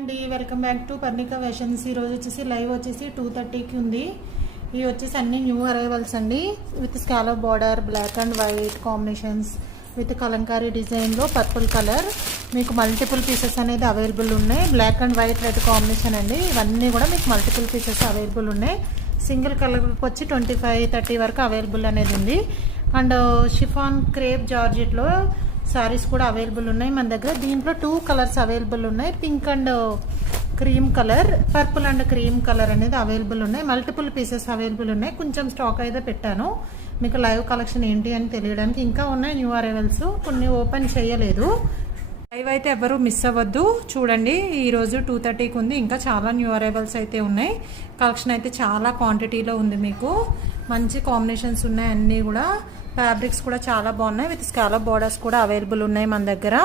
అండి welcome back to Parnika fashions. ఈరోజు వచ్చేసి లైవ్ వచ్చేసి 2:30కి ఉంది. ఇవి వచ్చేసి అన్ని న్యూ అరైవల్స్ అండి. With scallop border, black and white combinations with kalamkari డిజైన్లో పర్పుల్ కలర్. మీకు మల్టిపుల్ పీసెస్ అనేది అవైలబుల్ ఉన్నాయి. Black and white red combination అండి. ఇవన్నీ కూడా మీకు మల్టిపుల్ పీసెస్ అవైలబుల్ ఉన్నాయి. సింగిల్ కలర్కి వచ్చి 25-30 వరకు అవైలబుల్ అనేది ఉంది. అండ్ షిఫాన్ క్రేప్ జార్జెట్లో సారీస్ కూడా అవైలబుల్ ఉన్నాయి మన దగ్గర. దీంట్లో 2 కలర్స్ అవైలబుల్ ఉన్నాయి. Pink and cream colour, purple and cream colour అనేది అవైలబుల్ ఉన్నాయి. మల్టిపుల్ పీసెస్ అవైలబుల్ ఉన్నాయి. కొంచెం స్టాక్ అయితే పెట్టాను మీకు లైవ్ కలెక్షన్ ఏంటి అని తెలియడానికి. ఇంకా ఉన్నాయి న్యూ అరైవల్స్, కొన్ని ఓపెన్ చేయలేదు. లైవ్ అయితే ఎవరు మిస్ అవ్వద్దు, చూడండి. ఈరోజు 2:30కి ఉంది. ఇంకా చాలా న్యూ అరైవల్స్ అయితే ఉన్నాయి. కలెక్షన్ అయితే చాలా క్వాంటిటీలో ఉంది. మీకు మంచి కాంబినేషన్స్ ఉన్నాయి. అన్నీ కూడా ఫ్యాబ్రిక్స్ కూడా చాలా బాగున్నాయి. విత్ స్కాలప్ బోర్డర్స్ కూడా అవైలబుల్ ఉన్నాయి మన దగ్గర.